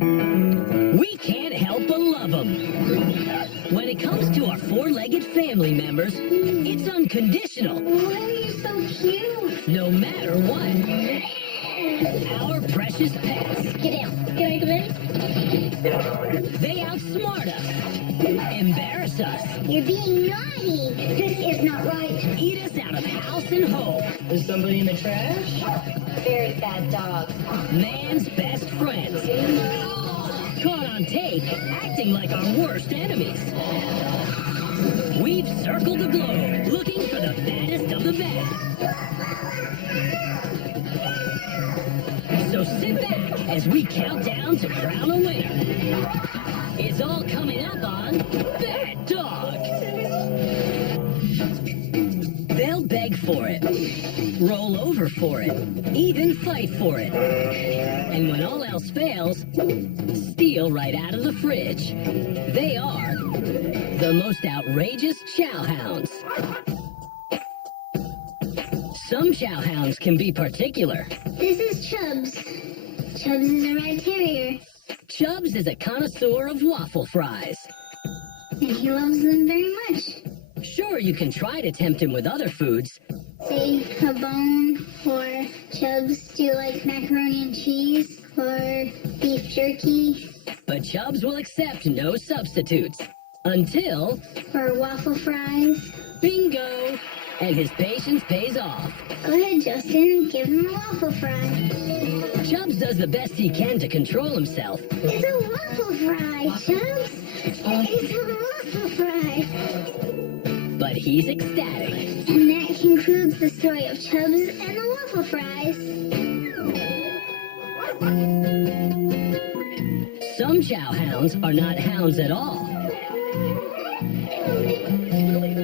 We can't help but love them. When it comes to our four-legged family members, it's unconditional. Why are you so cute? No matter what. Our precious pets. Get down. Can I come in? They outsmart us, embarrass us, You're being naughty. This is not right. eat us out of house and home. Is somebody in the trash? Very bad dog. Man's best friends. Caught on tape, acting like our worst enemies. We've circled the globe, looking for the baddest of the bad. So sit back as we count down to crown a winner. It's all coming up on Bad Dog. They'll beg for it, roll over for it, even fight for it. And when all else fails, steal right out of the fridge. They are the most outrageous chow hounds. Some chow hounds can be particular. This is Chubbs. Chubbs is a red terrier, Chubbs is a connoisseur of waffle fries. and he loves them very much. Sure, you can try to tempt him with other foods, Say a bone, or Chubbs, do you like macaroni and cheese, or beef jerky, but Chubbs will accept no substitutes. Until, or waffle fries? bingo, and his patience pays off. Go ahead, Justin, give him a waffle fry. Chubbs does the best he can to control himself, It's a waffle fry, Chubbs. It's a waffle fry. but he's ecstatic. And that concludes the story of Chubbs and the waffle fries. Some chow hounds are not hounds at all.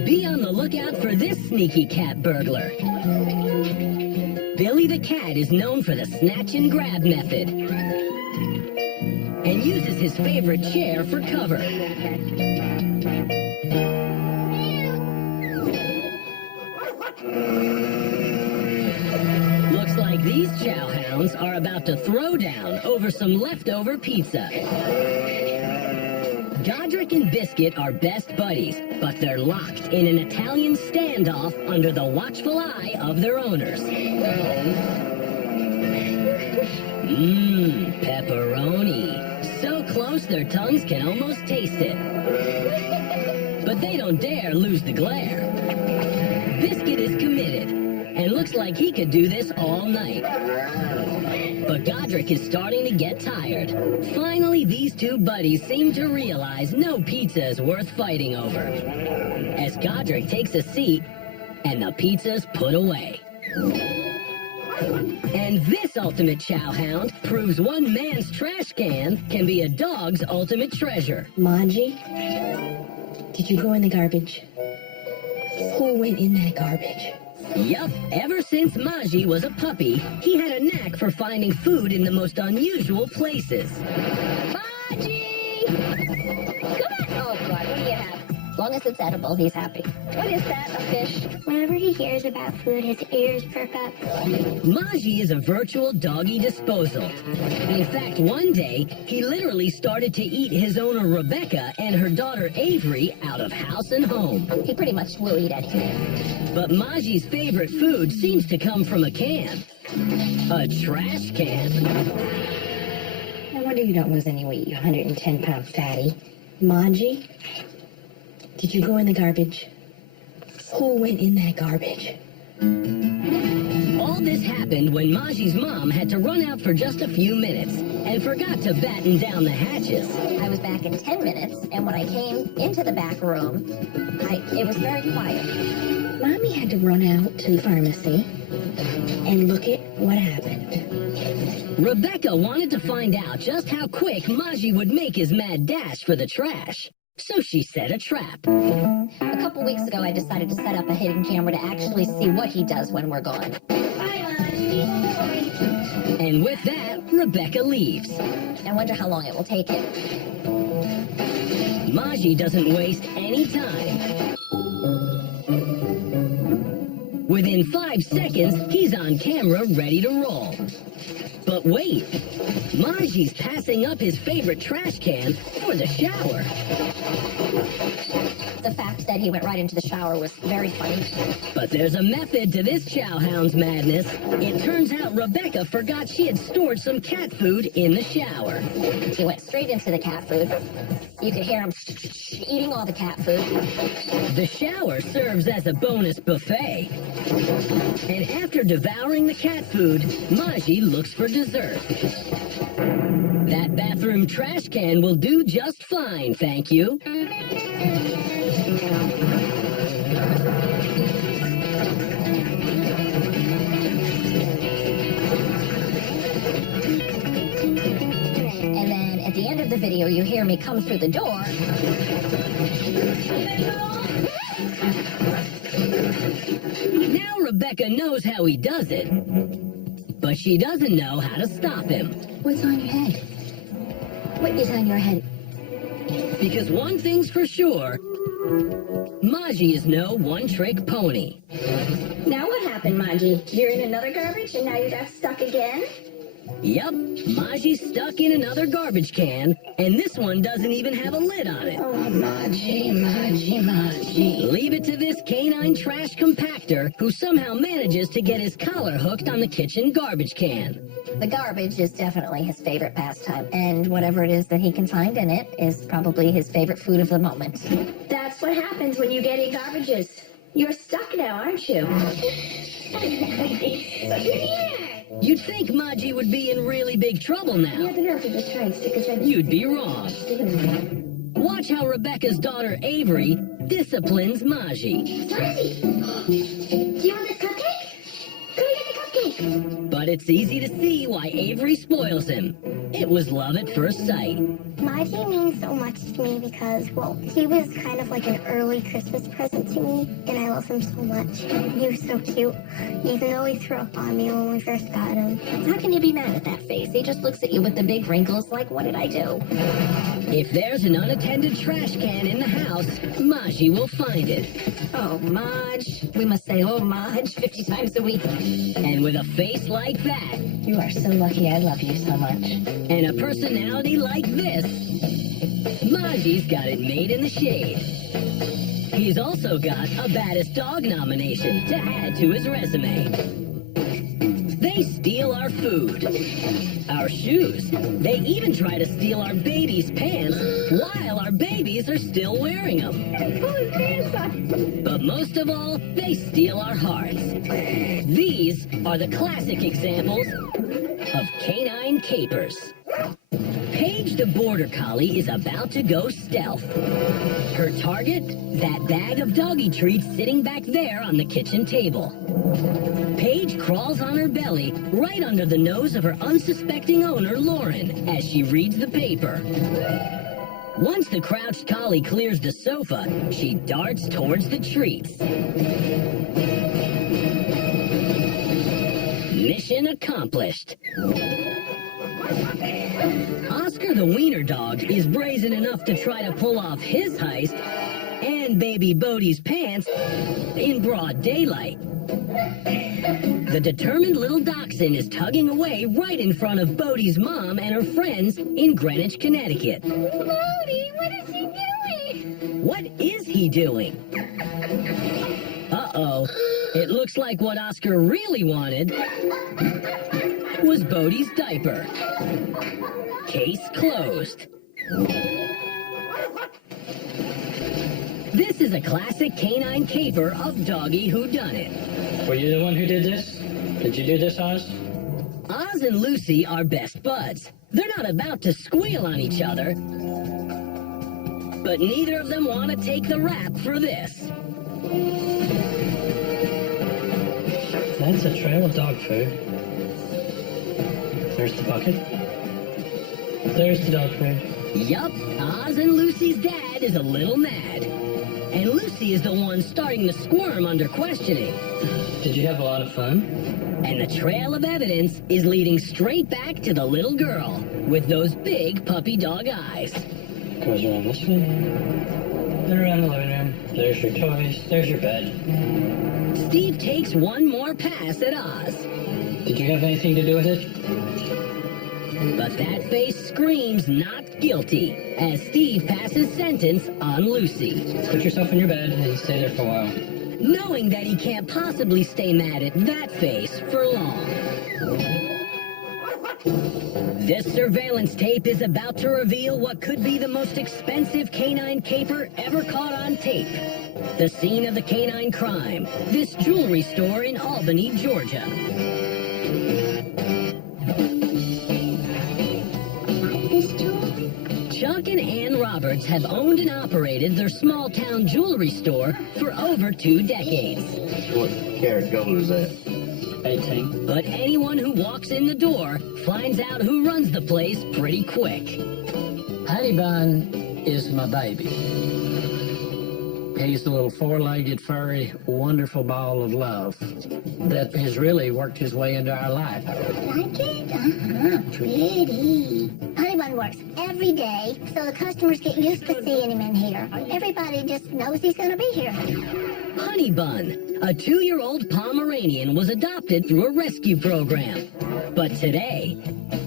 Be on the lookout for this sneaky cat burglar. Billy the cat is known for the snatch and grab method and uses his favorite chair for cover. Looks like these chow hounds are about to throw down over some leftover pizza. Godric and Biscuit are best buddies, but they're locked in an Italian standoff under the watchful eye of their owners. Mmm, pepperoni. So close their tongues can almost taste it. But they don't dare lose the glare. Biscuit is committed, and looks like he could do this all night. But Godric is starting to get tired. Finally, these two buddies seem to realize no pizza is worth fighting over. As Godric takes a seat, and the pizza's put away. And this ultimate chow hound proves one man's trash can can be a dog's ultimate treasure. Manji, did you go in the garbage? Who went in that garbage? Yup, ever since Maji was a puppy, he had a knack for finding food in the most unusual places. Maji! Come on! Oh, God, what do you have? As long as it's edible, he's happy. What is that, a fish? Whenever he hears about food, his ears perk up. Maji is a virtual doggy disposal. In fact, one day, he literally started to eat his owner Rebecca and her daughter Avery out of house and home. He pretty much will eat anything. But Maji's favorite food seems to come from a can. A trash can. No wonder you don't lose any weight, you 110-pound fatty. Manji, did you go in the garbage? Who went in that garbage? All this happened when Maji's mom had to run out for just a few minutes and forgot to batten down the hatches. I was back in 10 minutes, and when I came into the back room, it was very quiet. Mommy had to run out to the pharmacy, and look at what happened. Rebecca wanted to find out just how quick Maji would make his mad dash for the trash. So she set a trap. A couple weeks ago, I decided to set up a hidden camera to actually see what he does when we're gone. Bye, Maji. And with that, Rebecca leaves. I wonder how long it will take him. Maji doesn't waste any time. Within 5 seconds, he's on camera ready to roll. But wait, Maji's passing up his favorite trash can for the shower. The fact that he went right into the shower was very funny. But there's a method to this chowhound's madness. It turns out Rebecca forgot she had stored some cat food in the shower. He went straight into the cat food. You could hear him eating all the cat food. The shower serves as a bonus buffet. And after devouring the cat food, Maji looks for dessert. That bathroom trash can will do just fine, thank you. And then at the end of the video, you hear me come through the door. Now Rebecca knows how he does it, but she doesn't know how to stop him. What's on your head? What is on your head? Because one thing's for sure, Maji is no one-trick pony. Now what happened, Maji? You're in another garbage and now you got stuck again? Yup, Maji's stuck in another garbage can, and this one doesn't even have a lid on it. Oh, Maji. Leave it to this canine trash compactor who somehow manages to get his collar hooked on the kitchen garbage can. The garbage is definitely his favorite pastime, and whatever it is that he can find in it is probably his favorite food of the moment. That's what happens when you get in garbages. You're stuck now, aren't you? You'd think Maji would be in really big trouble He now. had the nerve to just try and stick his head. You'd be wrong. Stick it in his head. Watch how Rebecca's daughter Avery disciplines Maji. Marcy, do you want this cupcake? Come and get the cupcake. But it's easy to see why Avery spoils him. It was love at first sight. Maji means so much to me because, well, he was kind of like an early Christmas present to me, and I love him so much. He was so cute, even though he threw up on me when we first got him. How can you be mad at that face? He just looks at you with the big wrinkles like, what did I do? If there's an unattended trash can in the house, Maji will find it. Oh, Maj. We must say, oh, Maj, 50 times a week. And with a face like that, You are so lucky I love you so much. and a personality like this, Maji's got it made in the shade. He's also got a baddest dog nomination to add to his resume. They steal our food, our shoes. They even try to steal our babies' pants while our babies are still wearing them. Pull his pants off. But most of all, they steal our hearts. These are the classic examples of canine capers. Paige the Border Collie is about to go stealth. Her target? That bag of doggy treats sitting back there on the kitchen table. Paige crawls on her belly right under the nose of her unsuspecting owner, Lauren, as she reads the paper. Once the crouched collie clears the sofa, she darts towards the treats. Mission accomplished. Oscar the Wiener Dog is brazen enough to try to pull off his heist and baby Bodie's pants in broad daylight. The determined little dachshund is tugging away right in front of Bodie's mom and her friends in Greenwich, Connecticut. Bodie, what is he doing? What is he doing? Uh-oh. It looks like what Oscar really wanted was Bodie's diaper. Case closed. This is a classic canine caper of Doggy Whodunit. Were you the one who did this? Did you do this, Oz? Oz and Lucy are best buds. They're not about to squeal on each other. But neither of them want to take the rap for this. That's a trail of dog food. There's the bucket. There's the dog food. Yup, Oz and Lucy's dad is a little mad. And Lucy is the one starting to squirm under questioning. Did you have a lot of fun? And the trail of evidence is leading straight back to the little girl with those big puppy dog eyes. Goes around this way. Then around the living room. There's your toys. There's your bed. Steve takes one more pass at Oz. Did you have anything to do with it? But that face screams not guilty as Steve passes sentence on Lucy. Put yourself in your bed and stay there for a while. Knowing that he can't possibly stay mad at that face for long. This surveillance tape is about to reveal what could be the most expensive canine caper ever caught on tape. The scene of the canine crime, this jewelry store in Albany, Georgia. Chuck and Ann Roberts have owned and operated their small-town jewelry store for over 2 decades. What carat gold is that? 18. But anyone who walks in the door finds out who runs the place pretty quick. Honey Bun is my baby. He's a little 4-legged, furry, wonderful ball of love that has really worked his way into our life. Like it? Pretty. Honey Bun works every day, so the customers get used to seeing him in here. Everybody just knows he's going to be here. Honey Bun, a 2-year-old Pomeranian, was adopted through a rescue program. But today,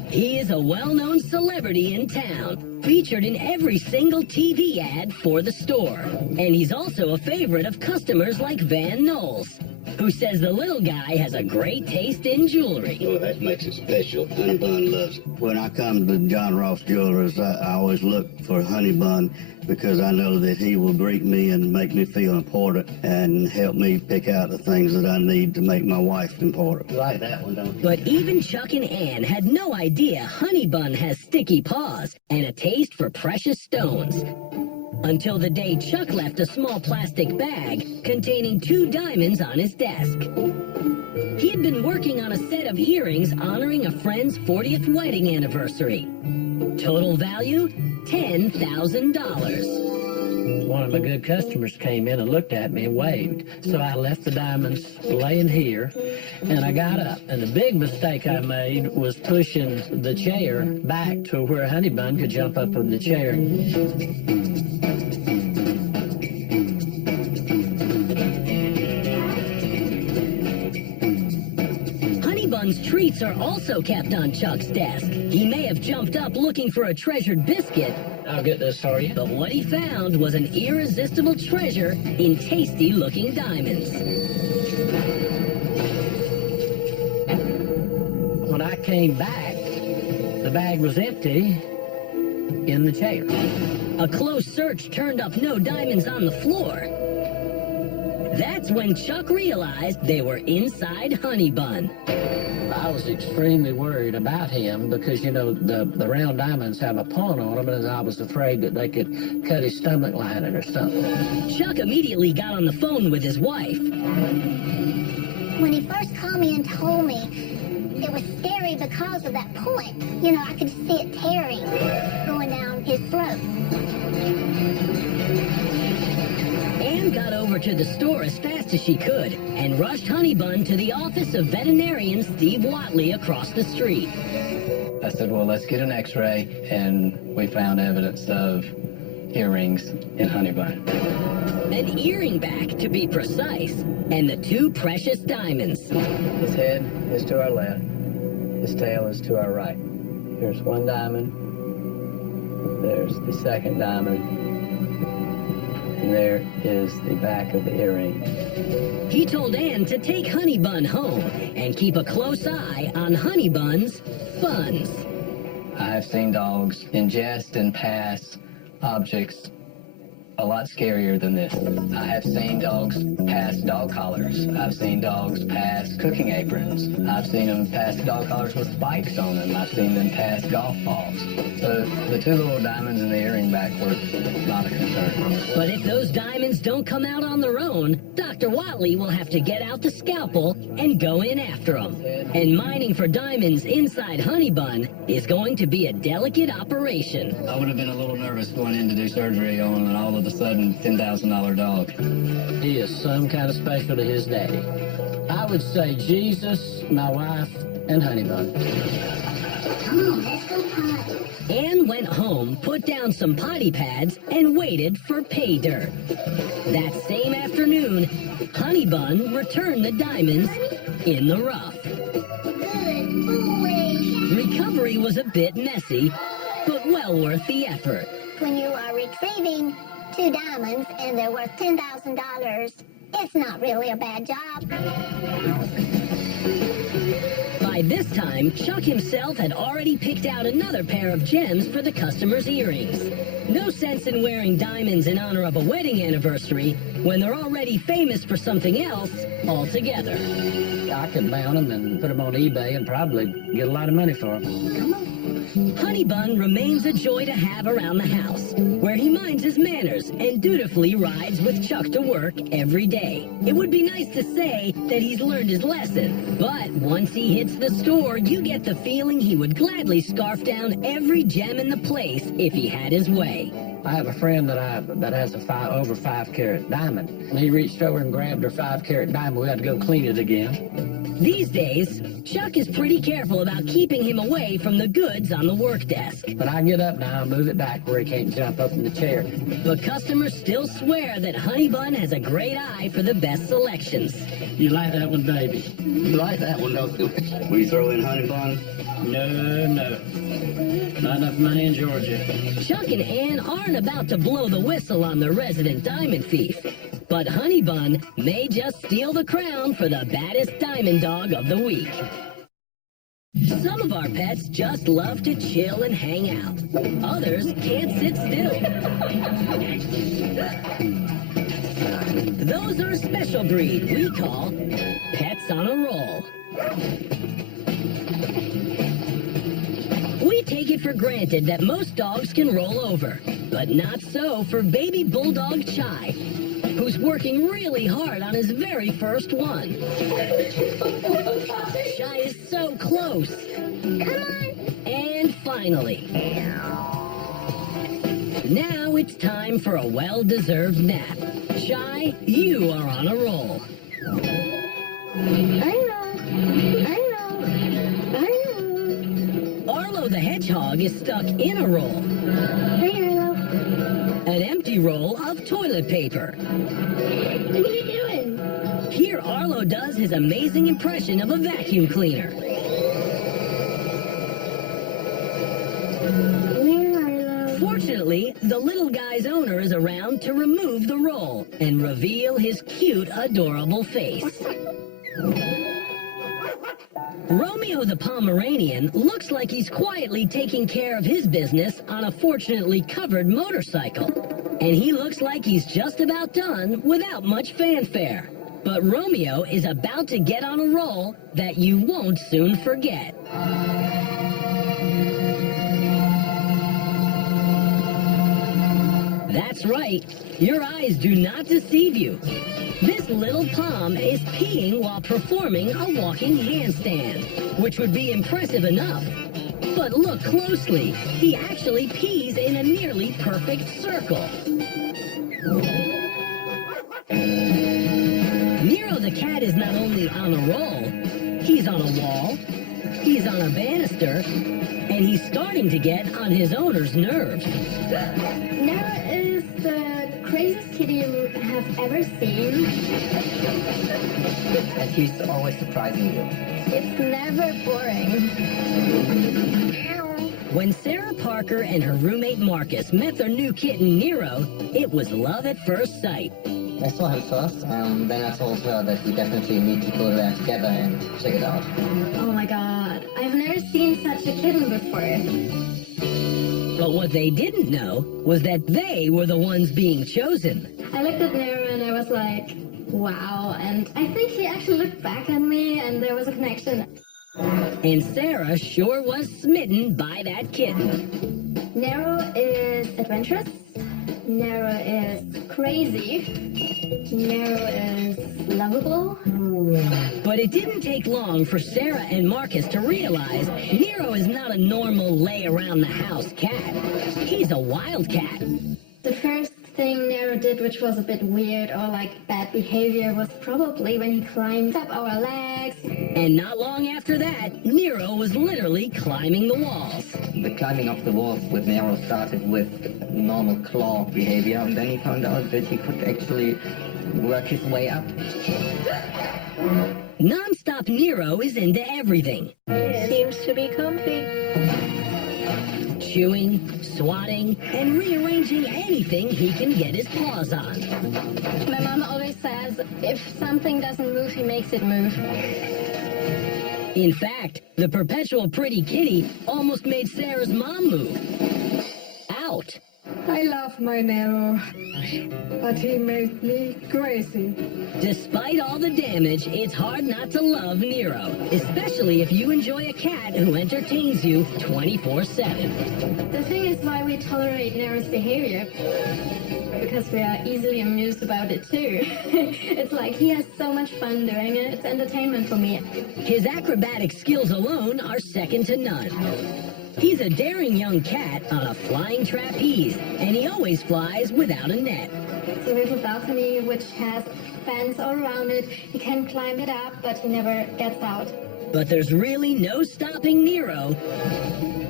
he is a well-known celebrity in town, featured in every single TV ad for the store. And he's also a favorite of customers like Van Knowles, who says the little guy has a great taste in jewelry. Well, that makes it special. Honey Bun loves it. When I come to John Ross Jewelers, I always look for Honey Bun because I know that he will greet me and make me feel important and help me pick out the things that I need to make my wife important. You like that one, don't you? But even Chuck and Ann had no idea Honey Bun has sticky paws and a taste for precious stones. Until the day Chuck left a small plastic bag containing 2 diamonds on his desk. He had been working on a set of earrings honoring a friend's 40th wedding anniversary. Total value, $10,000. One of my good customers came in and looked at me and waved. So I left the diamonds laying here, and I got up. And the big mistake I made was pushing the chair back to where Honey Bun could jump up on the chair. Honey Bun's treats are also kept on Chuck's desk. He may have jumped up looking for a treasured biscuit, I'll get this for you. but what he found was an irresistible treasure in tasty-looking diamonds. When I came back, the bag was empty in the chair. A close search turned up no diamonds on the floor. That's when Chuck realized they were inside Honey Bun. I was extremely worried about him because, you know, the round diamonds have a pawn on them, and I was afraid that they could cut his stomach lining or something. Chuck immediately got on the phone with his wife. When he first called me and told me, it was scary because of that point. You know, I could see it tearing, going down his throat. Ann got over to the store as fast as she could and rushed Honey Bun to the office of veterinarian Steve Watley across the street. I said, well, let's get an x-ray, and we found evidence of earrings in Honey Bun. An earring back, to be precise, and the 2 precious diamonds. His head is to our left, his tail is to our right. Here's 1 diamond, there's the 2nd diamond, and there is the back of the earring. He told Ann to take Honey Bun home and keep a close eye on Honey Bun's buns. I have seen dogs ingest and pass objects a lot scarier than this. I have seen dogs pass dog collars. I've seen dogs pass cooking aprons. I've seen them pass dog collars with spikes on them. I've seen them pass golf balls. So the 2 little diamonds in the earring back were not a concern. But if those diamonds don't come out on their own, Dr. Watley will have to get out the scalpel and go in after them. And mining for diamonds inside Honey Bun is going to be a delicate operation. I would have been a little nervous going in to do surgery on an all of a sudden $10,000 dog. He is some kind of special to his daddy. I would say Jesus, my wife, and Honey Bun. Come on, let's go potty. Ann went home, put down some potty pads, and waited for pay dirt. That same afternoon, Honey Bun returned the diamonds in the rough. Good boy. Recovering recovery was a bit messy, but well worth the effort. When you are retrieving 2 diamonds and they're worth $10,000, it's not really a bad job. By this time, Chuck himself had already picked out another pair of gems for the customer's earrings. No sense in wearing diamonds in honor of a wedding anniversary when they're already famous for something else altogether. I could mount them and put them on eBay and probably get a lot of money for them. Honey Bun remains a joy to have around the house, where he minds his manners and dutifully rides with Chuck to work every day. It would be nice to say that he's learned his lesson, but once he hits the store, you get the feeling he would gladly scarf down every gem in the place if he had his way. I have a friend that has a over 5-carat diamond, and he reached over and grabbed her 5-carat diamond. We had to go clean it again. These days, Chuck is pretty careful about keeping him away from the goods on the work desk. But I get up now and move it back where he can't jump up in the chair. But customers still swear that Honey Bun has a great eye for the best selections. You like that one, baby? You like that one, don't you? Will you throw in Honey Bun? No. Not enough money in Georgia. Chuck and Ann aren't about to blow the whistle on the resident diamond thief. But Honey Bun may just steal the crown for the baddest diamond dog of the week. Some of our pets just love to chill and hang out. Others can't sit still. Those are a special breed we call pets on a roll. We take it for granted that most dogs can roll over, but not so for baby bulldog Chai, who's working really hard on his very first one. Chai is so close. Come on. And finally. Now it's time for a well-deserved nap. Chai, you are on a roll. I know. Arlo the hedgehog is stuck in a roll. Hey, Arlo. An empty roll of toilet paper. What are you doing? Here Arlo does his amazing impression of a vacuum cleaner. Fortunately, the little guy's owner is around to remove the roll and reveal his cute, adorable face. Romeo the Pomeranian looks like he's quietly taking care of his business on a fortunately covered motorcycle. And he looks like he's just about done without much fanfare. But Romeo is about to get on a roll that you won't soon forget. That's right. Your eyes do not deceive you. This little Pom is peeing while performing a walking handstand, which would be impressive enough. But look closely. He actually pees in a nearly perfect circle. Nero the cat is not only on a roll, he's on a wall, he's on a banister, and he's starting to get on his owner's nerves. Nero is the craziest kitty you have ever seen. And he's always surprising you. It's never boring. When Sarah Parker and her roommate Marcus met their new kitten Nero, it was love at first sight. I saw him first, and then I told her that we definitely need to go there together and check it out. Oh my god, I've never seen such a kitten before. But what they didn't know was that they were the ones being chosen. I looked at Nero and I was like, wow, and I think he actually looked back at me and there was a connection. And Sarah sure was smitten by that kitten. Nero is adventurous. Nero is crazy. Nero is lovable. But it didn't take long for Sarah and Marcus to realize Nero is not a normal lay-around-the-house cat. He's a wildcat. The first thing Nero did which was a bit weird or like bad behavior was probably when he climbed up our legs. And not long after that, Nero was literally climbing the walls. The climbing up the walls with Nero started with normal claw behavior, and then he found out that he could actually work his way up. Non-stop Nero is into everything. Seems to be comfy. Chewing, swatting, and rearranging anything he can get his paws on. My mom always says if something doesn't move, he makes it move. In fact, the perpetual pretty kitty almost made Sarah's mom move. Out. I love my Nero, but he made me crazy. Despite all the damage, it's hard not to love Nero, especially if you enjoy a cat who entertains you 24/7. The thing is why we tolerate Nero's behavior, because we are easily amused about it too. It's like he has so much fun doing it. It's entertainment for me. His acrobatic skills alone are second to none. He's a daring young cat on a flying trapeze, and he always flies without a net. It's a little balcony which has fence all around it. He can climb it up, but he never gets out. But there's really no stopping Nero,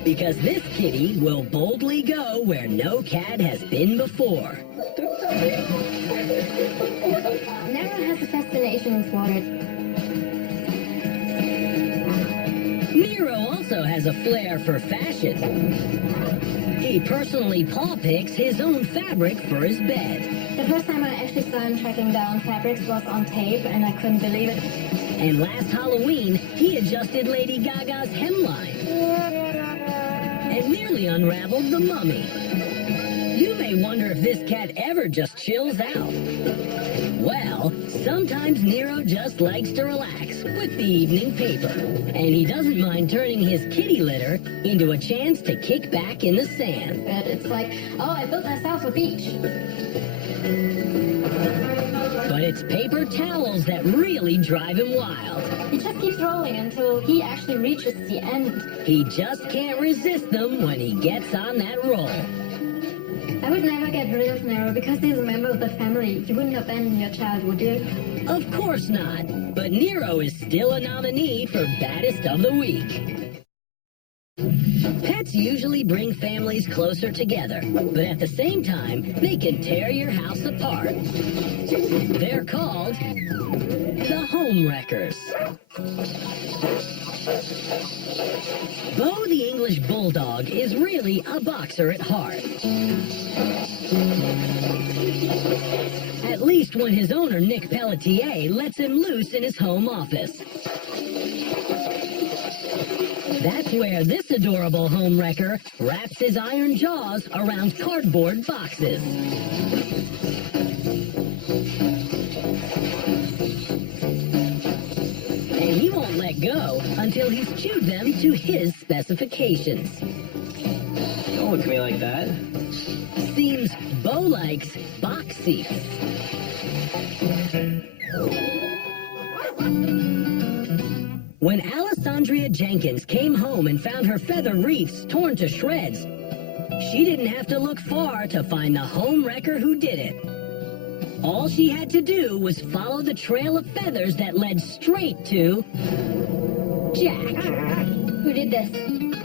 because this kitty will boldly go where no cat has been before. Nero has a fascination with water. Nero also has a flair for fashion. He personally paw picks his own fabric for his bed. The first time I actually saw him tracking down fabrics was on tape, and I couldn't believe it. And last Halloween, he adjusted Lady Gaga's hemline and nearly unraveled the mummy. You may wonder if this cat ever just chills out. Well, sometimes Nero just likes to relax with the evening paper. And he doesn't mind turning his kitty litter into a chance to kick back in the sand. But it's like, oh, I built myself a beach. But it's paper towels that really drive him wild. He just keeps rolling until he actually reaches the end. He just can't resist them when he gets on that roll. I would never get rid of Nero because he's a member of the family. You wouldn't abandon your child, would you? Of course not. But Nero is still a nominee for Baddest of the Week. Pets usually bring families closer together, but at the same time, they can tear your house apart. They're called the Home Wreckers. Bo the English Bulldog is really a boxer at heart. At least when his owner, Nick Pelletier, lets him loose in his home office. That's where this adorable home wrecker wraps his iron jaws around cardboard boxes. And he won't let go until he's chewed them to his specifications. Don't look at me like that. Seems Bo likes boxy. When Alessandria Jenkins came home and found her feather wreaths torn to shreds, she didn't have to look far to find the home wrecker who did it. All she had to do was follow the trail of feathers that led straight to Jack. Who did this?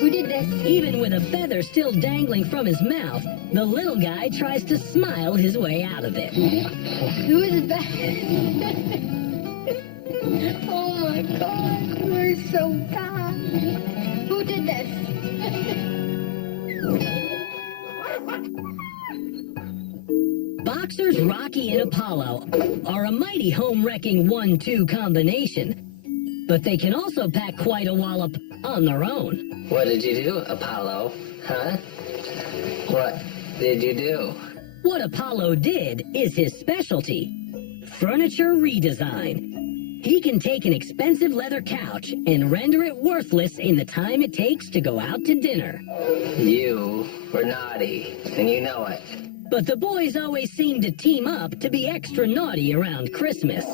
Who did this? Even with a feather still dangling from his mouth, the little guy tries to smile his way out of it. Who is that? Oh my God, we're so bad. Who did this? Boxers Rocky and Apollo are a mighty home-wrecking 1-2 combination, but they can also pack quite a wallop on their own. What did you do, Apollo? Huh? What did you do? What Apollo did is his specialty: furniture redesign. He can take an expensive leather couch and render it worthless in the time it takes to go out to dinner. You were naughty, and you know it. But the boys always seem to team up to be extra naughty around Christmas.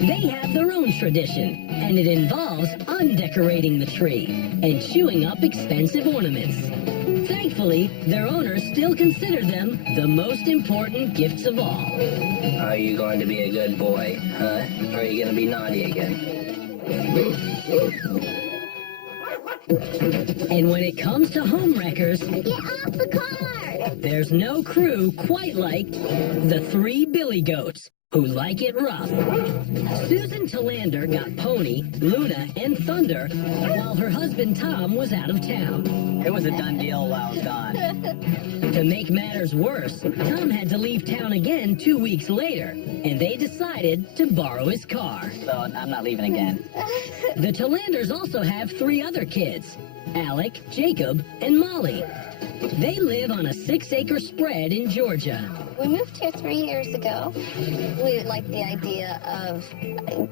They have their own tradition, and it involves undecorating the tree and chewing up expensive ornaments. Thankfully, Thankfully, their owners still consider them the most important gifts of all. Are you going to be a good boy, huh? Or are you going to be naughty again? And when it comes to home wreckers, Get off the car! there's no crew quite like the three Billy Goats, who like it rough. Susan Talander got Pony, Luna, and Thunder, while her husband Tom was out of town. It was a done deal while I was gone. To make matters worse, Tom had to leave town again 2 weeks later, and they decided to borrow his car. So I'm not leaving again. The Talanders also have 3 other kids, Alec, Jacob, and Molly. They live on a 6-acre spread in Georgia. We moved here 3 years ago. We liked the idea of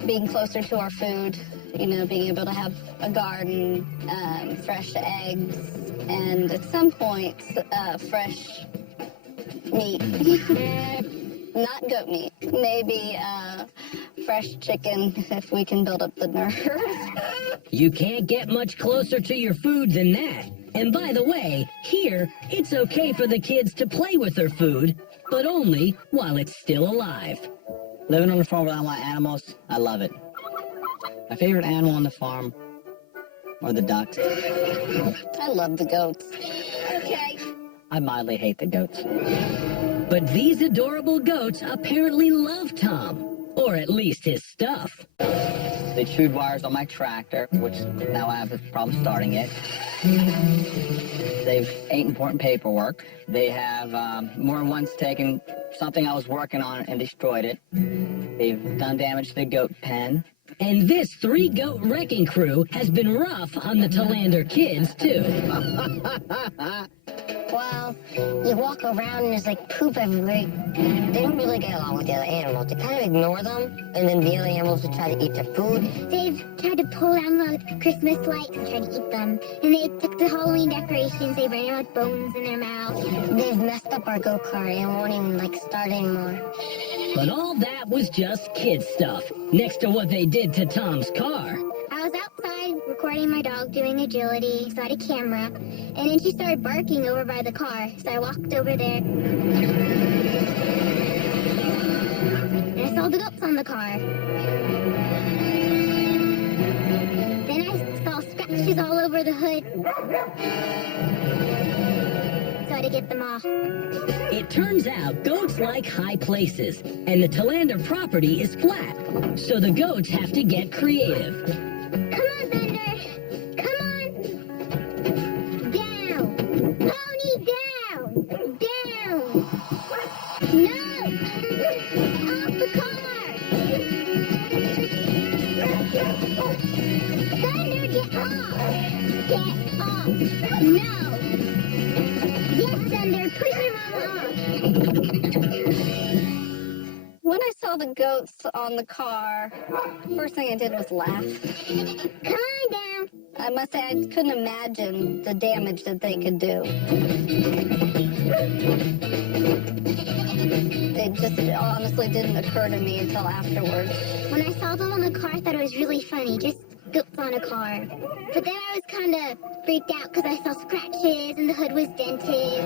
being closer to our food, you know, being able to have a garden, fresh eggs, and at some point, fresh meat. Not goat meat. Maybe fresh chicken if we can build up the nerve. You can't get much closer to your food than that. And by the way, here, it's okay for the kids to play with their food, but only while it's still alive. Living on the farm without my animals, I love it. My favorite animal on the farm are the ducks. I love the goats. Okay. I mildly hate the goats. But these adorable goats apparently love Tom, or at least his stuff. They chewed wires on my tractor, which now I have a problem starting it. They've ate important paperwork. They have more than once taken something I was working on and destroyed it. They've done damage to the goat pen. And this 3-goat wrecking crew has been rough on the Talander kids, too. Well, you walk around and there's like poop everywhere. They don't really get along with the other animals. They kind of ignore them, and then the other animals will try to eat their food. They've tried to pull down the Christmas lights and tried to eat them. And they took the Halloween decorations, they ran out with bones in their mouths. They've messed up our go-kart and won't even, start anymore. But all that was just kid stuff, next to what they did to Tom's car. I was outside recording my dog doing agility, so I had a camera, and then she started barking over by the car, so I walked over there. And I saw the goats on the car. Then I saw scratches all over the hood. So I had to get them off. It turns out goats like high places, and the Talander property is flat, so the goats have to get creative. Come on, Thunder! Come on! Down! Pony down! Down! No! Off the car! Thunder, get off! Get off! No! Yes, Thunder, push your mama off! When I saw the goats on the car, first thing I did was laugh. Come on down! I must say, I couldn't imagine the damage that they could do. It just honestly didn't occur to me until afterwards. When I saw them on the car, I thought it was really funny, just goats on a car. But then I was kind of freaked out because I saw scratches and the hood was dented.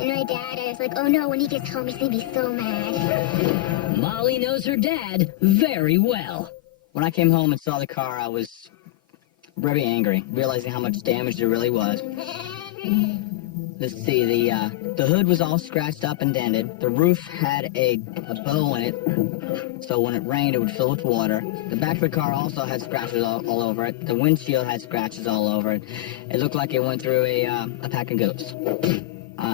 And my dad, I was like, oh no, when he gets home, he's going to be so mad. Molly knows her dad very well. When I came home and saw the car, I was very angry, realizing how much damage there really was. Let's see, the hood was all scratched up and dented. The roof had a bow in it, so when it rained, it would fill with water. The back of the car also had scratches all over it. The windshield had scratches all over it. It looked like it went through a pack of goats.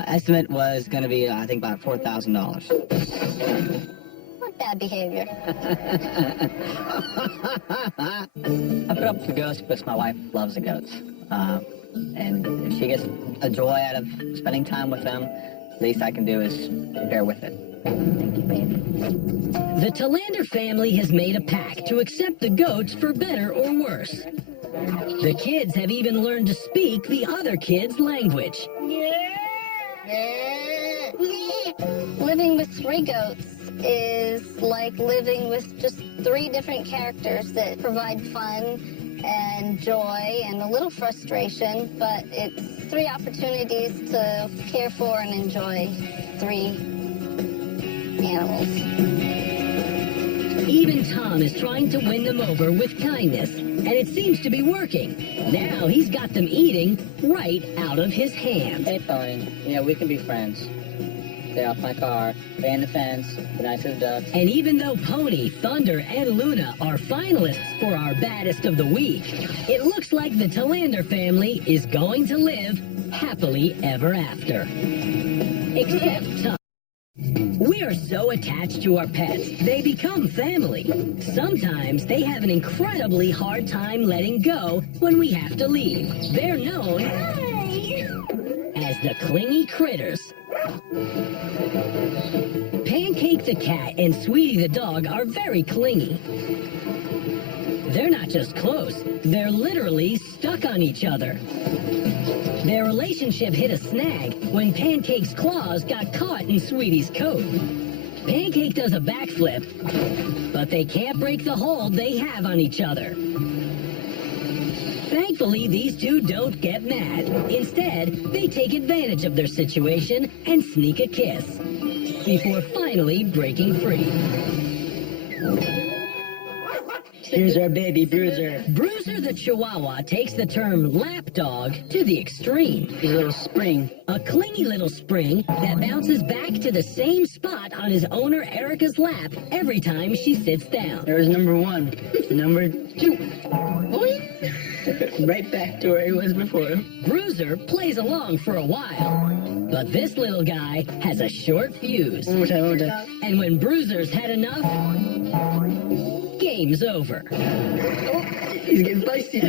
Estimate was going to be, I think, about $4,000. What bad behavior. I put up with the goats because my wife loves the goats. And if she gets a joy out of spending time with them, the least I can do is bear with it. Thank you, baby. The Talander family has made a pact to accept the goats for better or worse. The kids have even learned to speak the other kids' language. Living with 3 goats is like living with just 3 different characters that provide fun and joy and a little frustration, but it's 3 opportunities to care for and enjoy 3 animals. Even Tom is trying to win them over with kindness, and it seems to be working. Now he's got them eating right out of his hand. Hey, Pony. Yeah, we can be friends. Stay off my car, stay in the fence, be nice to the ducks. And even though Pony, Thunder, and Luna are finalists for our baddest of the week, it looks like the Talander family is going to live happily ever after. Except Tom. We are so attached to our pets, they become family. Sometimes they have an incredibly hard time letting go when we have to leave. They're known as the clingy critters. Pancake the cat and Sweetie the dog are very clingy. They're not just close, they're literally stuck on each other. Their relationship hit a snag when Pancake's claws got caught in Sweetie's coat. Pancake does a backflip, but they can't break the hold they have on each other. Thankfully, these two don't get mad. Instead, they take advantage of their situation and sneak a kiss before finally breaking free. Here's our baby, Bruiser. Bruiser the Chihuahua takes the term lapdog to the extreme. He's a little spring. A clingy little spring that bounces back to the same spot on his owner Erica's lap every time she sits down. There was number 1. Number 2. Right back to where he was before. Bruiser plays along for a while, but this little guy has a short fuse. One more time. And when Bruiser's had enough, game's over. He's getting feisty.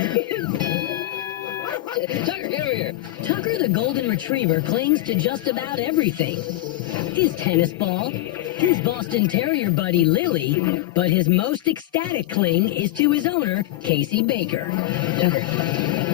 Tucker, get over here. Tucker the Golden Retriever clings to just about everything. His tennis ball, his Boston Terrier buddy Lily, but his most ecstatic cling is to his owner, Casey Baker. Tucker,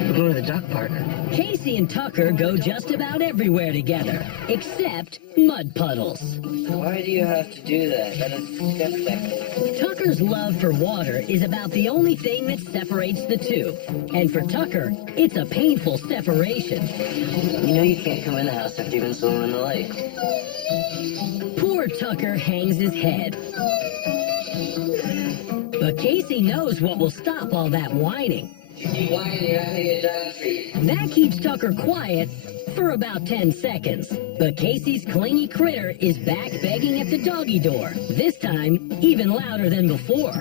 we're going to the dog park. Casey and Tucker go just about everywhere together, except mud puddles. Why do you have to do that? That is disgusting. Tucker's love for water is about the only thing that separates the two. And for Tucker, it's a painful separation. You know you can't come in the house after you've been swimming in the lake. Poor Tucker hangs his head. But Casey knows what will stop all that whining. You keep whining, you're not going to get a dog treat. That keeps Tucker quiet for about 10 seconds. But Casey's clingy critter is back begging at the doggy door. This time, even louder than before.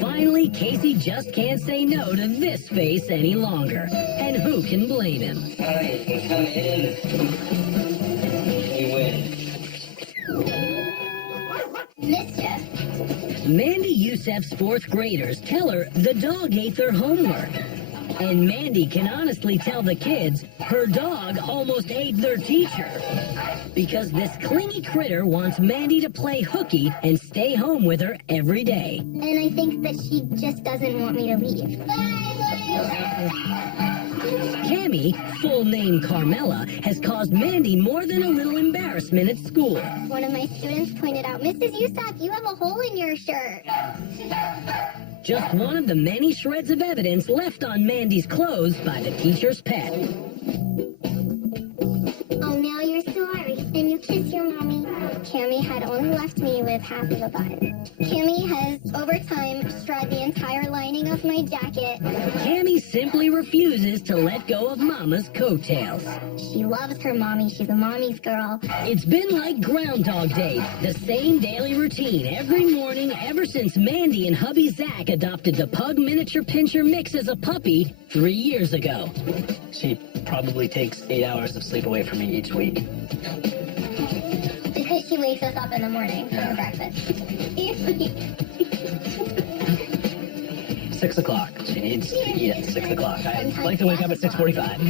Finally, Casey just can't say no to this face any longer. And who can blame him? Alright, you can come in. You win. Mischief. Mandy Youssef's 4th graders tell her the dog ate their homework. And Mandy can honestly tell the kids her dog almost ate their teacher. Because this clingy critter wants Mandy to play hooky and stay home with her every day. And I think that she just doesn't want me to leave. Cammy, full name Carmela, has caused Mandy more than a little embarrassment at school. One of my students pointed out, Mrs. Youssef, you have a hole in your shirt. Just one of the many shreds of evidence left on Mandy's clothes by the teacher's pet. Oh, now you're sorry. And you kiss your mommy. Cammy had only left me with half of a bun. Cammy has, over time, destroyed the entire lining of my jacket. Cammy simply refuses to let go of Mama's coattails. She loves her mommy. She's a mommy's girl. It's been like Groundhog Day, the same daily routine every morning ever since Mandy and hubby Zach adopted the Pug Miniature Pinscher mix as a puppy 3 years ago. She probably takes 8 hours of sleep away from me each week. Because she wakes us up in the morning for breakfast. 6 o'clock. She needs to eat at 6 o'clock. I like to wake up at 6:45.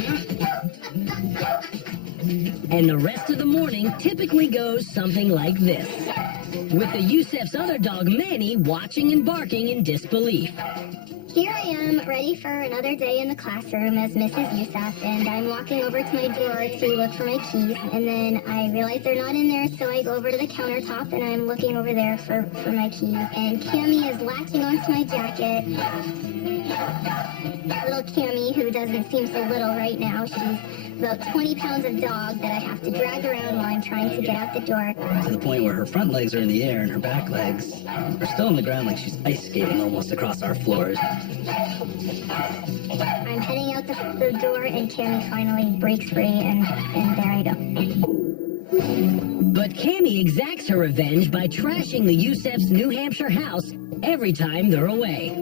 And the rest of the morning typically goes something like this. With the Youssef's other dog, Manny, watching and barking in disbelief. Here I am, ready for another day in the classroom as Mrs. Youssef, and I'm walking over to my drawer to look for my keys, and then I realize they're not in there, so I go over to the countertop, and I'm looking over there for my keys, and Cammie is latching onto my jacket. Little Cammie, who doesn't seem so little right now, she's about 20 pounds of dog that I have to drag around while I'm trying to get out the door. To the point where her front legs are in the air and her back legs are still on the ground like she's ice skating almost across our floors. I'm heading out the door, and Cammie finally breaks free, and there I go. But Cammie exacts her revenge by trashing the Youssef's New Hampshire house every time they're away.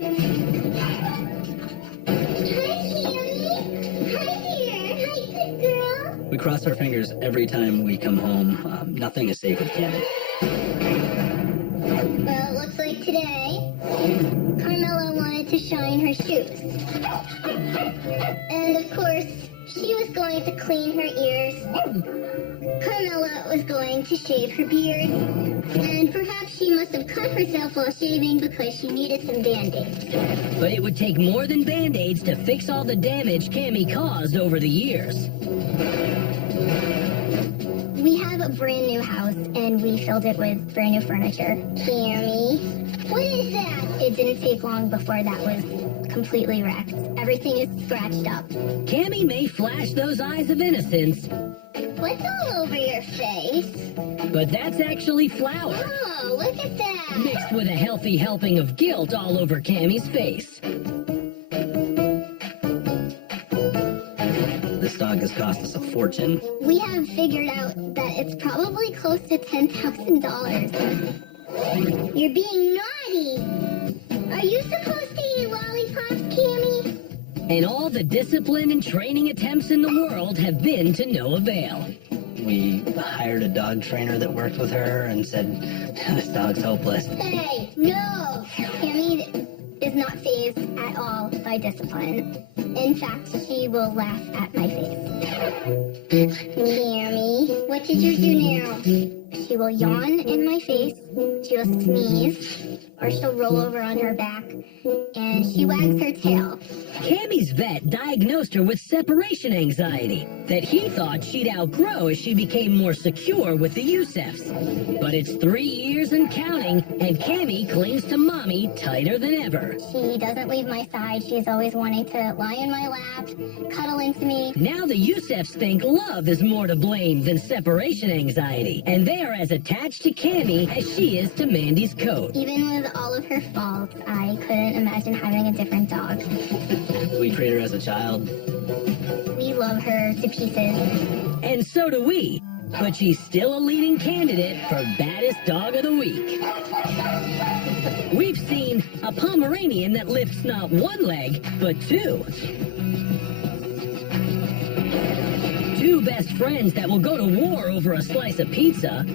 We cross our fingers every time we come home. Nothing is safe with Cammie. Well, it looks like today, Carmela wanted to shine her shoes. And of course, she was going to clean her ears. Carmela was going to shave her beard. And perhaps she must have cut herself while shaving because she needed some Band-Aids. But it would take more than Band-Aids to fix all the damage Cammie caused over the years. We have a brand new house, and we filled it with brand new furniture. Cammie, what is that? It didn't take long before that was completely wrecked. Everything is scratched up. Cammie may flash those eyes of innocence, What's all over your face? but that's actually flour, Oh, look at that. mixed with a healthy helping of guilt all over Cammie's face. This dog has cost us a fortune. We have figured out that it's probably close to $10,000. You're being naughty. Are you supposed to eat lollipops, Cammie? And all the discipline and training attempts in the world have been to no avail. We hired a dog trainer that worked with her and said, this dog's hopeless. Hey, no! Cammie is not fazed at all by discipline. In fact, she will laugh at my face. Cammie, what did you do now? She will yawn in my face, she will sneeze, or she'll roll over on her back, and she wags her tail. Cammie's vet diagnosed her with separation anxiety that he thought she'd outgrow as she became more secure with the Youssefs. But it's 3 years and counting, and Cammie clings to mommy tighter than ever. She doesn't leave my side. She's always wanting to lie in my lap, cuddle into me. Now the Youssefs think love is more to blame than separation anxiety, and they are as attached to Cammie as she is to Mandy's coat. Even with all of her faults, I couldn't imagine having a different dog. We treat her as a child. We love her to pieces. And so do we, but she's still a leading candidate for baddest dog of the week. We've seen a Pomeranian that lifts not one leg, but two. Two best friends that will go to war over a slice of pizza.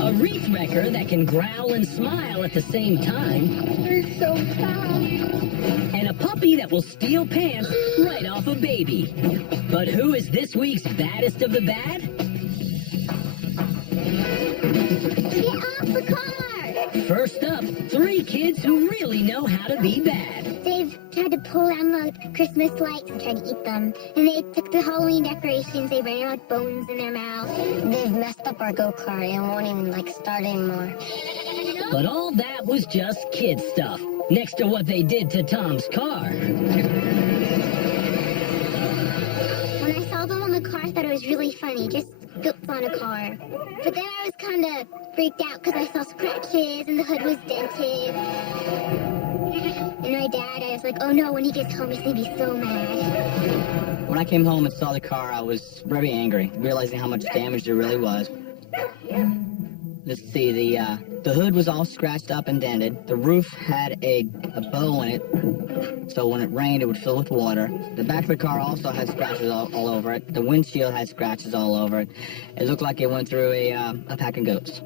A wreath wrecker that can growl and smile at the same time. You're so proud. And a puppy that will steal pants right off a baby. But who is this week's baddest of the bad? Get off the car! First up, 3 kids who really know how to be bad. They've tried to pull down the Christmas lights and tried to eat them. And they took the Halloween decorations, they ran out with bones in their mouth. They've messed up our go-kart and won't even, start anymore. But all that was just kid stuff, next to what they did to Tom's car. When I saw them on the car, I thought it was really funny, just goats on a car. But then I was kind of freaked out because I saw scratches and the hood was dented. And my dad, I was like, oh no, when he gets home, he's going to be so mad. When I came home and saw the car, I was very angry, realizing how much damage there really was. Let's see, the hood was all scratched up and dented. The roof had a bow in it, so when it rained, it would fill with water. The back of the car also had scratches all over it. The windshield had scratches all over it. It looked like it went through a pack of goats.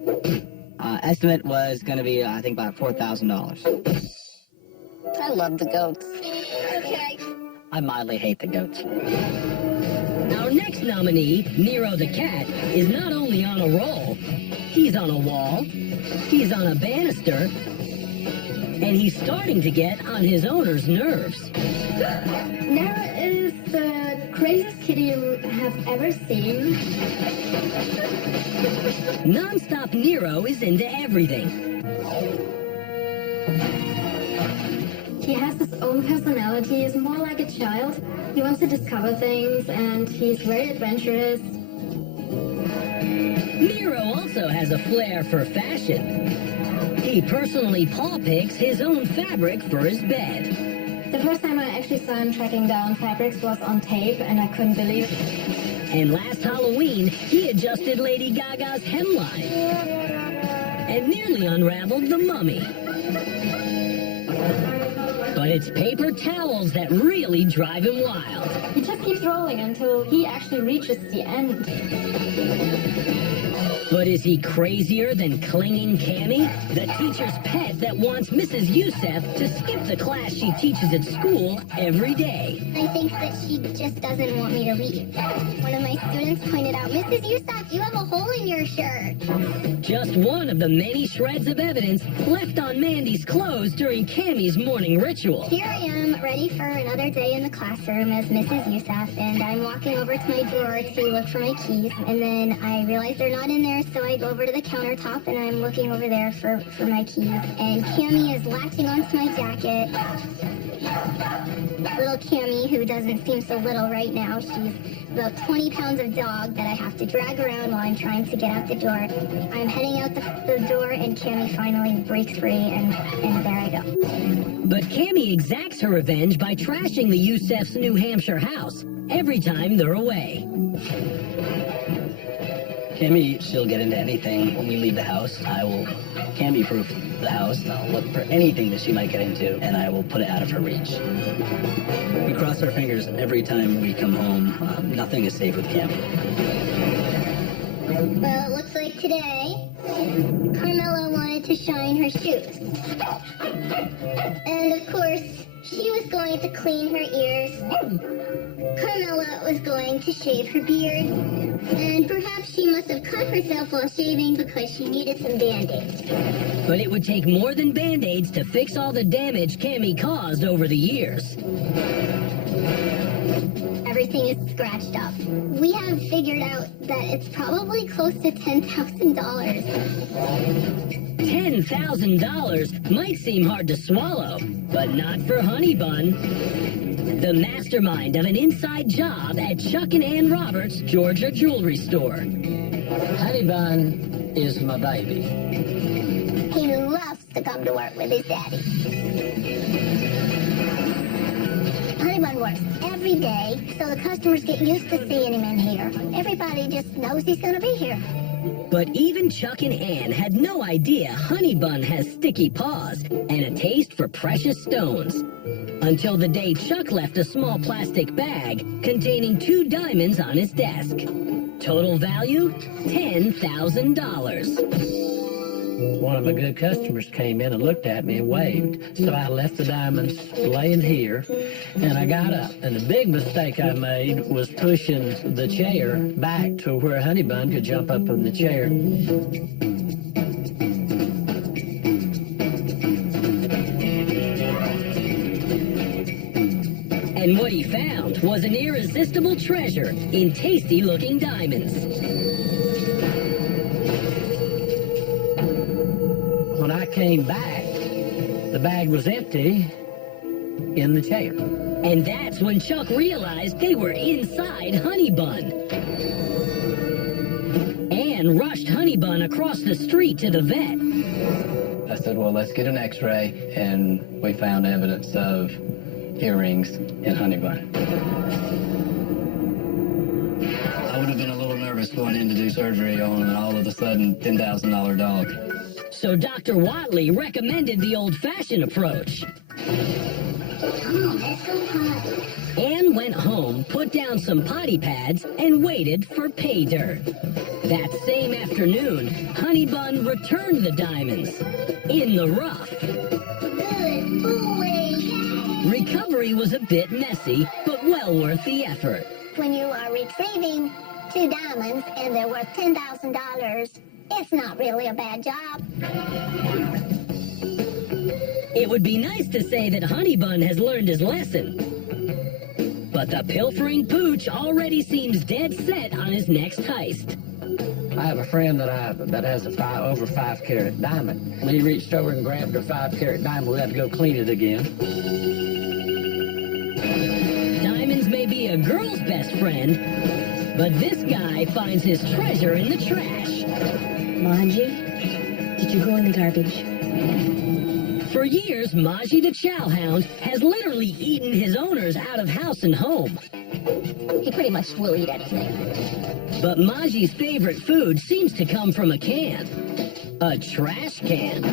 Estimate was going to be, I think, about $4,000. I love the goats. Okay. I mildly hate the goats. Our next nominee, Nero the cat, is not only on a roll, he's on a wall, he's on a banister, and he's starting to get on his owner's nerves. Nara is the craziest kitty you have ever seen. Non-stop Nero is into everything. He has his own personality. He's more like a child. He wants to discover things, and he's very adventurous. Nero also has a flair for fashion. He personally paw picks his own fabric for his bed. The first time I actually saw him tracking down fabrics was on tape, and I couldn't believe it. And last Halloween, he adjusted Lady Gaga's hemline and nearly unraveled the mummy. But it's paper towels that really drive him wild. He just keeps rolling until he actually reaches the end. But is he crazier than clinging Cammy, the teacher's pet that wants Mrs. Youssef to skip the class she teaches at school every day? I think that she just doesn't want me to leave. One of my students pointed out, Mrs. Youssef, you have a hole in your shirt. Just one of the many shreds of evidence left on Mandy's clothes during Cammy's morning ritual. Here I am, ready for another day in the classroom as Mrs. Youssef, and I'm walking over to my drawer to look for my keys, and then I realize they're not in there, so I go over to the countertop, and I'm looking over there for my keys, and Cammy is latching onto my jacket. Little Cammy, who doesn't seem so little right now, she's about 20 pounds of dog that I have to drag around while I'm trying to get out the door. I'm heading out the door, and Cammy finally breaks free, and there I go. But Cammy exacts her revenge by trashing the Youssef's New Hampshire house every time they're away. Cammy, she'll get into anything when we leave the house. I will Cammy-proof the house. I'll look for anything that she might get into, and I will put it out of her reach. We cross our fingers every time we come home. Nothing is safe with Cammy. Well, it looks like today, Carmela wanted to shine her shoes. And of course, she was going to clean her ears. Carmela was going to shave her beard. And perhaps she must have cut herself while shaving because she needed some Band-Aids. But it would take more than Band-Aids to fix all the damage Cammy caused over the years. Everything is scratched up. We have figured out that it's probably close to $10,000. $10,000 might seem hard to swallow, but not for Honey Bun, the mastermind of an inside job at Chuck and Ann Roberts' Georgia jewelry store. Honey Bun is my baby. He loves to come to work with his daddy. Honey Bun works every day, so the customers get used to seeing him in here. Everybody just knows he's going to be here. But even Chuck and Ann had no idea Honey Bun has sticky paws and a taste for precious stones. Until the day Chuck left a small plastic bag containing 2 diamonds on his desk. Total value, $10,000. One of my good customers came in and looked at me and waved. So I left the diamonds laying here, and I got up. And the big mistake I made was pushing the chair back to where Honey Bun could jump up in the chair. And what he found was an irresistible treasure in tasty-looking diamonds. When I came back, the bag was empty in the chair. And that's when Chuck realized they were inside Honey Bun. Ann rushed Honey Bun across the street to the vet. I said, well, let's get an x-ray, and we found evidence of earrings in Honey Bun. I would have been a little nervous going in to do surgery on an all of a sudden $10,000 dog. So Dr. Watley recommended the old-fashioned approach. Ann went home, put down some potty pads, and waited for pay dirt. That same afternoon, Honey Bun returned the diamonds in the rough. Good boy. Recovery was a bit messy, but well worth the effort. When you are retrieving 2 diamonds and they're worth $10,000, it's not really a bad job. It would be nice to say that Honey Bun has learned his lesson. But the pilfering pooch already seems dead set on his next heist. I have a friend that has a over 5 carat diamond. When he reached over and grabbed her 5 carat diamond, we had to go clean it again. Diamonds may be a girl's best friend, but this guy finds his treasure in the trash. Maji, did you go in the garbage? For years, Maji the Chow Hound has literally eaten his owners out of house and home. He pretty much will eat anything. But Maji's favorite food seems to come from a can. A trash can.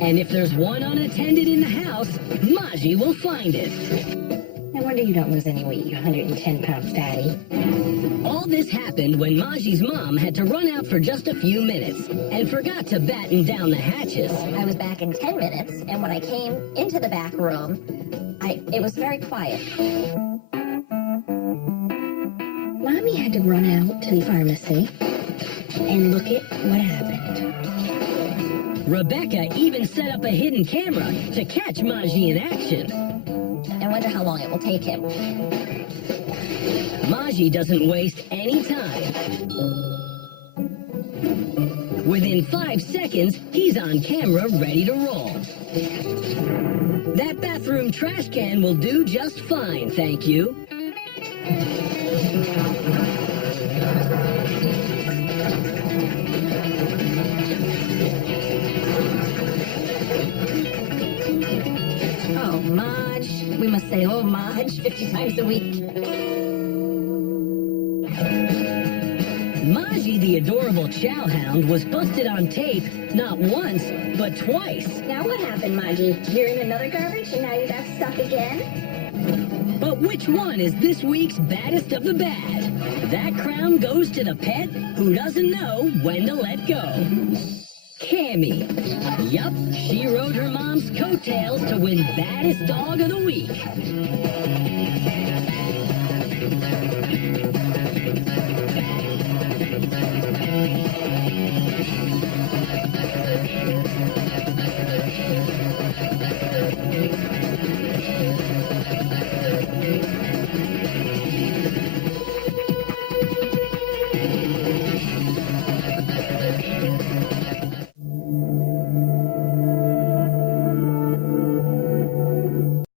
And if there's one unattended in the house, Maji will find it. No wonder you don't lose any weight, you 110-pound fatty. All this happened when Maji's mom had to run out for just a few minutes and forgot to batten down the hatches. I was back in 10 minutes, and when I came into the back room, it was very quiet. Mommy had to run out to the pharmacy, and look at what happened. Rebecca even set up a hidden camera to catch Maji in action. I wonder how long it will take him. Maji doesn't waste any time. Within 5 seconds, he's on camera ready to roll. That bathroom trash can will do just fine, thank you. Oh, Marge. We must say, oh, Marge, 50 times a week. Maji, the adorable chow hound, was busted on tape not once, but twice. Now what happened, Maji? You're in another garbage and now you got stuck again? But which one is this week's baddest of the bad? That crown goes to the pet who doesn't know when to let go. Cammy. Yup, she rode her mom's coattails to win baddest dog of the week.